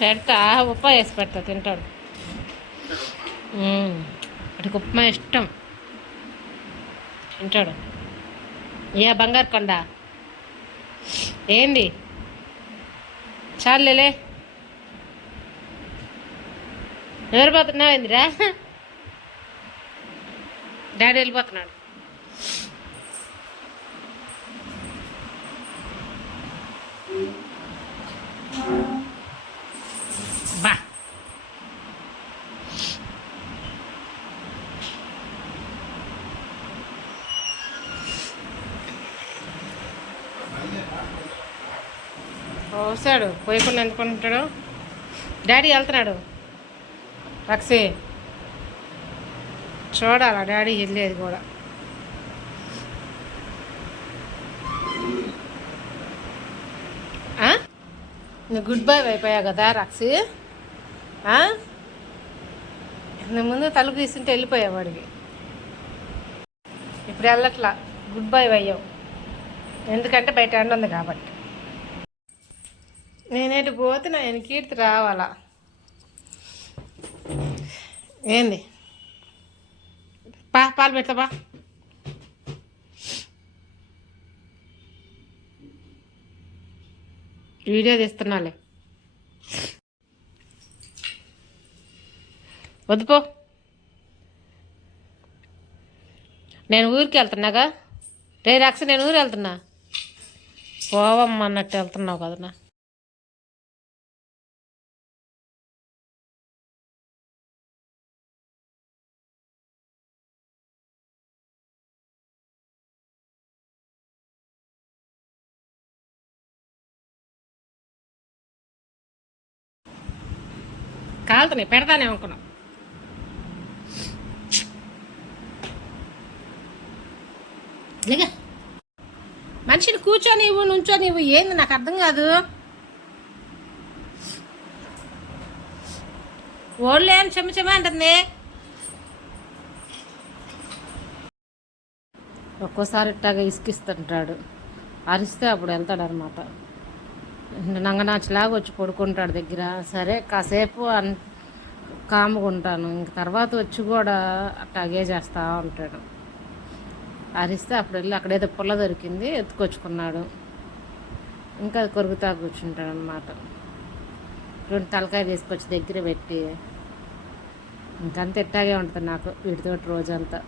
పెడతా ఉప్మా వేసి పెడతా తింటాడు. వాడికి ఉప్మా ఇష్టం, తింటాడు. ఏ బంగారు కొండ ఏంది చాలేలే, ఎవరిపోతున్నావు ఏందిరా? డాడీ వెళ్ళిపోతున్నాడు. బా వస్తాడు, పోయకుండా ఎందుకుంటాడు. డాడీ వెళ్తున్నాడు. రక్సే చూడాలా డాడీ వెళ్ళేది కూడా. నువ్వు గుడ్ బై అయిపోయావు కదా రక్సి. నువ్వు ముందు తలుపు తీసుకుంటే వెళ్ళిపోయావు వాడికి. ఇప్పుడు వెళ్ళట్లా, గుడ్ బై అయ్యావు. ఎందుకంటే బయట ఎండ ఉంది కాబట్టి. నేనేటి పోతే నా ఆయన కీర్తి రావాలా ఏంది? పాలు పెడతా బా. వీడియో తీస్తున్నాలే, వద్దుపో. నేను ఊరికి వెళ్తున్నాగా. రే రక్ష, నేను ఊరు వెళ్తున్నా. పోవమ్మన్నట్టు వెళ్తున్నావు కదన్నా. కాలుతున్నాయి, పెడతానే అనుకున్నాం. లేగా మనిషిని కూర్చోనివ్వు, నుంచోనివ్వు, ఏంది నాకు అర్థం కాదు. ఓళ్ళు ఏం చెమ్మ అంటుంది. ఒక్కోసారి ఇట్టాగా ఇసుకిస్తుంటాడు, అరిస్తే అప్పుడు వెళ్తాడు అనమాట. నంగనాచులాగా వచ్చి పడుకుంటాడు దగ్గర. సరే కాసేపు కాముగా ఉంటాను, ఇంక తర్వాత వచ్చి కూడా అట్టాగే చేస్తూ ఉంటాడు. అరిస్తే అప్పుడు వెళ్ళి అక్కడేదో పుల్ల దొరికింది ఎత్తుకొచ్చుకున్నాడు, ఇంకా అది కొరుకుతా కూర్చుంటాడు అనమాట. రెండు తలకాయ తీసుకొచ్చి దగ్గర పెట్టి ఇంకంత ఇట్టాగే ఉంటుంది నాకు వీటితోటి రోజంతా.